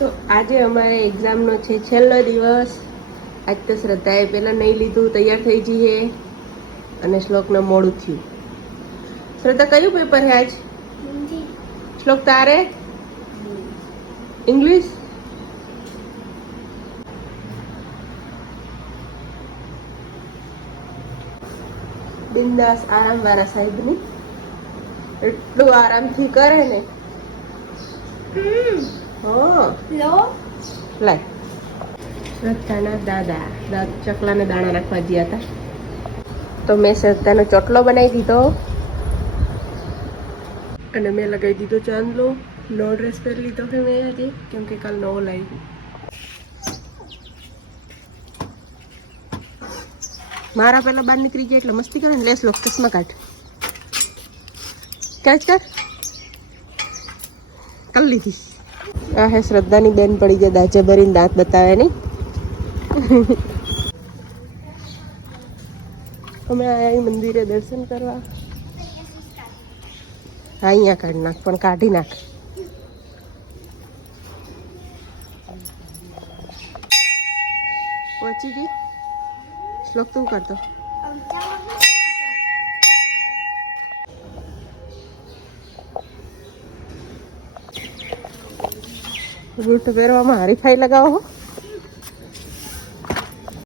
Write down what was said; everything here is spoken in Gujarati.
તો આજે અમારે એક્ઝામનો છે છેલ્લો દિવસ. આજ તો શ્રદ્ધાએ પહેલાં નહીં લીધું, તૈયાર થઈ જઈએ અને શ્લોકને મોડું થયું. શ્રદ્ધા કયું પેપર છે આજ? શ્લોક તારે ઇંગ્લિશ. બિંદાસ આરામ વાળા સાહેબની એટલું આરામથી કરે ને. લાય શ્રદ્ધાના દાદા ચકલાને દાણા નાખવા ગયા હતા, તો મેં શ્રદ્ધાનો ચોટલો બનાવી દીધો અને મેં લગાવી દીધો ચાંદલો. નો ડ્રેસ પહેરી લીધો છે મેં આજે, કેમ કે કાલ નવો લાવી. મારા પહેલા બહાર નીકળી જાય એટલે મસ્તી કરે ને. લેસ લોક ચશ્મા કાઢ, કેચ કર કરી લીધી. આ હે શ્રદ્ધાની બેન પડી જાય દાજે ભરીને દાંત બતાવે નહીં. અમે આયા મંદિરે દર્શન કરવા. હા અહીંયા કાઢી નાખ, પણ કાઢી નાખ. પહોંચી ગઈ. શ્લોક તું કરતો બૂટ પહેરવામાં હરીફાઈ લગાવો.